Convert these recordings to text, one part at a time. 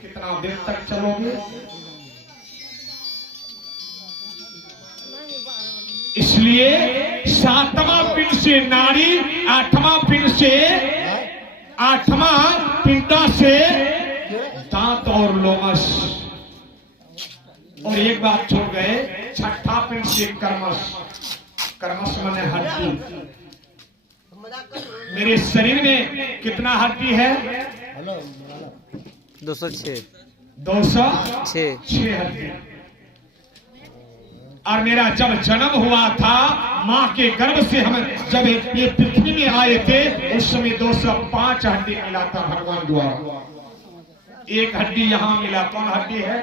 कितना दिन तक चलोगे? इसलिए 7वां पिंड से नारी, 8वां पिंड से 8वां पिंडा से दांत और लोमस, और एक बात छोड़ गए, 6ठा पिंड से कर्मश। कर्मश माने हड्डी। मेरे शरीर में कितना हड्डी है? 206 206 हड्डी। और मेरा जब जन्म हुआ था, माँ के गर्भ से हम जब ये पृथ्वी में आए थे, उस समय 205 हड्डी मिला था भगवान द्वारा। एक हड्डी यहाँ मिला। कौन हड्डी है?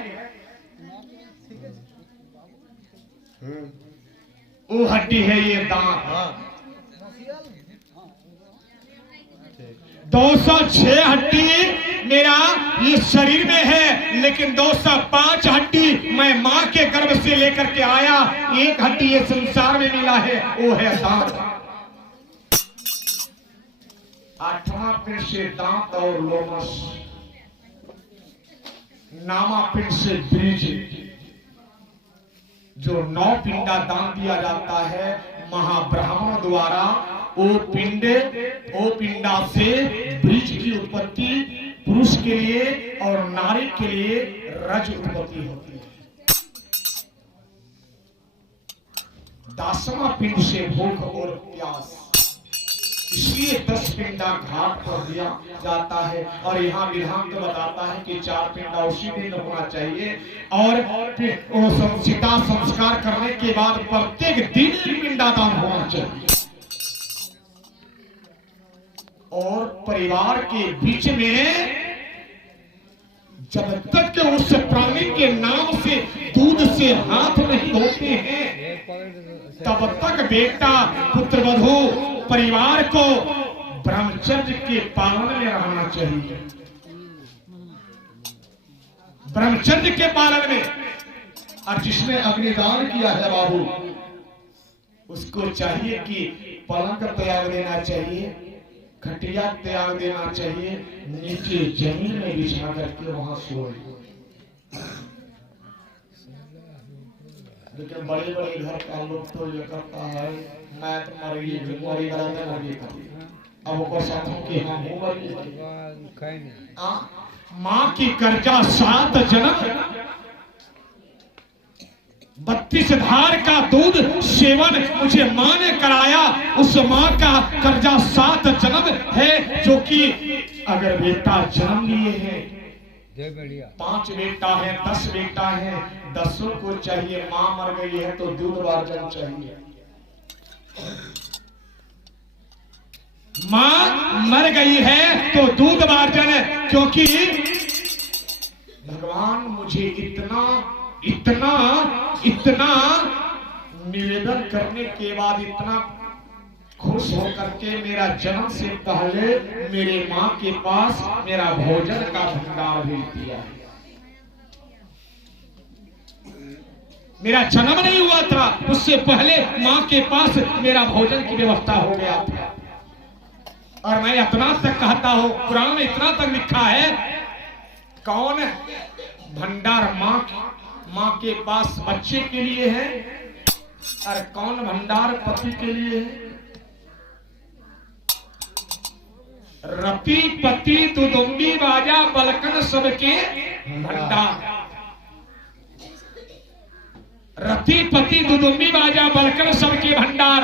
वो हड्डी है ये दांत। 206 हड्डी मेरा ये शरीर में है, लेकिन 205 हड्डी मैं माँ के गर्भ से लेकर के आया। एक हड्डी ये संसार में मिला है, वो है दांत। 8वां पिंड से दांत और लोमस, 9वां पिंड से बीज। जो 9 पिंडा दान दिया जाता है महाब्राह्मण द्वारा, वो पिंडा से बीज की उत्पत्ति पुरुष के लिए और नारी के लिए रज उत्पत्ति होती है। 10वां पिंड से भूख और प्यास, इसलिए 10 पिंडा घाट पर दिया जाता है। और यहाँ विधान तो बताता है कि 4 पिंडा उसी दिन होना चाहिए, और चिता संस्कार करने के बाद प्रत्येक दिन एक पिंडादान होना चाहिए। और परिवार के बीच में जब तक उस प्राणी के नाम से दूध से हाथ नहीं धोते हैं, तब तक बेटा पुत्र वधू परिवार को ब्रह्मचर्य के पालन में रहना चाहिए। ब्रह्मचर्य के पालन में। और जिसने अग्निदान किया है बाबू, उसको चाहिए कि पलंग त्याग देना चाहिए, खटिया त्याग देना चाहिए, नीचे जमीन में बिछा करके वहां सोए। लेकिन बड़े बड़े घर का लोग तो ये करता है, मैं तो मरी बीमारी कराते मरी खाती। अब वो साथों की हम माँ की कर्जा 7 जन्म, 32 धार का दूध सेवन मुझे माँ ने कराया। उस माँ का कर्जा 7 जन्म है, जो कि अगर बेटा जन्म लिए हैं, 5 बेटा है, 10 बेटा है, 10 को चाहिए। माँ मर गई है तो दूध वार्जन चाहिए। माँ मर गई है तो दूध वार्जन, क्योंकि भगवान मुझे इतना इतना इतना निवेदन करने के बाद इतना खुश होकर के मेरा जन्म से पहले मेरे माँ के पास मेरा भोजन का भंडार भेज दिया। मेरा जन्म नहीं हुआ था, उससे पहले माँ के पास मेरा भोजन की व्यवस्था हो गया था। और मैं इतना तक कहता हूं, कुरान में इतना तक लिखा है, कौन भंडार माँ के पास बच्चे के लिए है, और कौन भंडार पति के लिए है। रति पति दुदुम्बी बाजा बलकन सबके भंडार। रति पति दुदुम्बी बाजा बलकन सबके भंडार।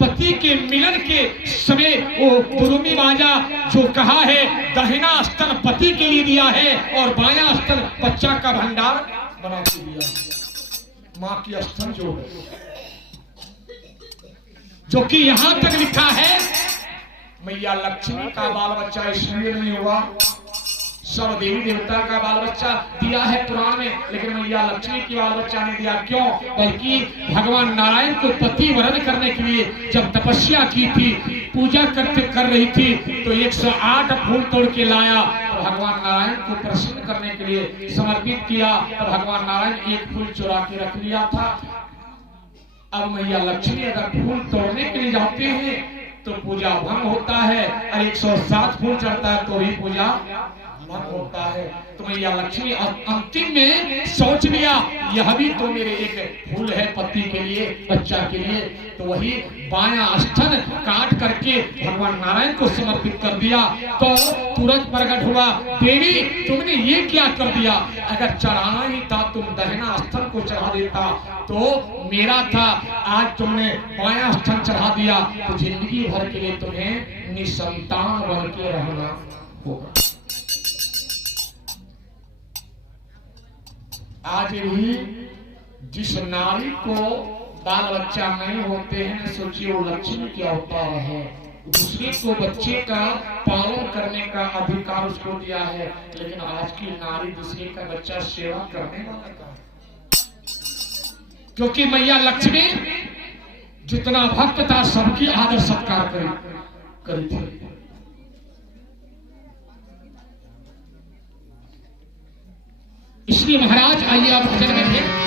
पति के मिलन के समय वो दुदुम्बी बाजा जो कहा है, दाहिना स्तन पति के लिए दिया है और बायां स्तन बच्चा का भंडार बना के दिया है। माँ की स्तन जो है, जो कि यहां तक लिखा है, मैया लक्ष्मी का बाल बच्चा इसलिए नहीं हुआ, सब देवी देवता का बाल बच्चा दिया है पुराण में, लेकिन मैया लक्ष्मी की बाल बच्चा नहीं दिया। क्यों? बल्कि भगवान नारायण को पति वरण करने के लिए जब तपस्या की थी, पूजा कर रही थी, तो 108 फूल तोड़ के लाया, तो भगवान नारायण को प्रसन्न करने के लिए समर्पित किया। तो भगवान नारायण एक फूल चुरा के रख लिया था। अब मैया लक्ष्मी अगर फूल तोड़ने के लिए जाते हैं तो पूजा भंग होता है, और 107 फूल चढ़ता है तो ही पूजा मन होता है। तो मैया लक्ष्मी अंतिम में सोच लिया यह भी तो मेरे एक फूल है पति के लिए, बच्चा के लिए। तो वही बायां स्तन काट करके भगवान नारायण को समर्पित कर दिया। तो तुरंत प्रकट हुआ, देवी तुमने ये क्या कर दिया? अगर चढ़ाना ही था तुम दाहिना स्तन को चढ़ा देता तो मेरा था, आज तुमने बायां स्तन चढ़ा दिया तो जिंदगी भर के लिए तुम्हें निसंतान बन के रहना होगा। आज भी जिस नारी को बाल बच्चा नहीं होते हैं, सोचिए वो लक्ष्मी क्या अवतार है। दूसरे को बच्चे का पालन करने का अधिकार उसको दिया है, लेकिन आज की नारी दूसरे का बच्चा सेवा करने वाला का, क्योंकि मैया लक्ष्मी जितना भक्त था सबकी आदर सत्कार करी थी। इसलिए महाराज आइए आप भजन में थे।